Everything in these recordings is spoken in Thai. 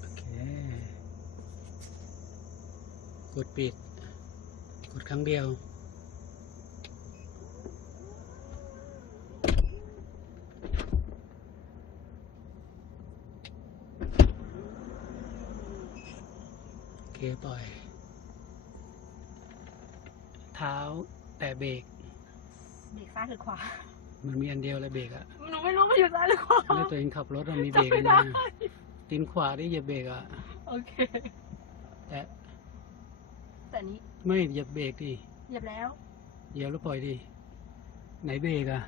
โอเค กดปิด กดครั้งเดียว โอเค ปล่อย เท้าแต่เบรกเบรกซ้ายหรือขวา มันมีอันเดียวเลยเบรกอะหนูไม่รู้ว่าอยู่ซ้ายหรือขวาแล้วตัวเองขับรถมันมีเบรกจำไม่นะได้ตีนขวาได้เหยียบเบรกอะโอเค แต่แต่นี้ไม่เหยียบเบรกดิเหยียบแล้วเหยียบแล้วปล่อยดิไหนเบรกอะ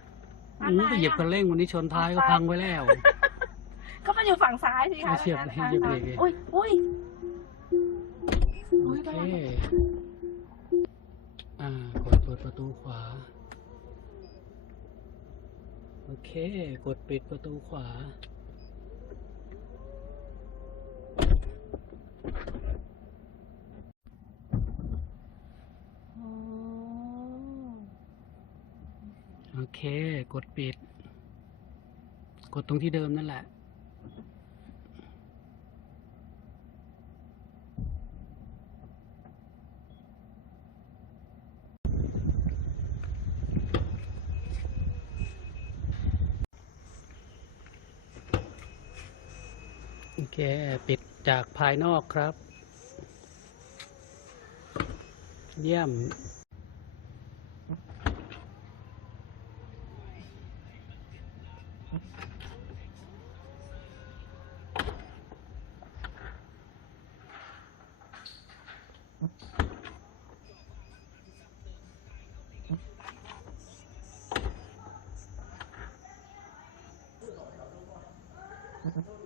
อันอืไหนมอะไปเหยียบคันเร่งวันนี้ชนท้ายก็พังไว้แล้ว ก็มันอยู่ฝั่งซ้ายสิคะเอาเสียบไม่ให้งั้นเหยียบเบรกดิอุ้ยอุ้ยโออุ้ยเคไปแล้วอ่ากดเปิดประตูขวา โอเค กดปิดประตูขวาโอ้โอเค กดปิด กดตรงที่เดิมนั่นแหละ โอเค ปิดจากภายนอกครับ เยี่ยมโ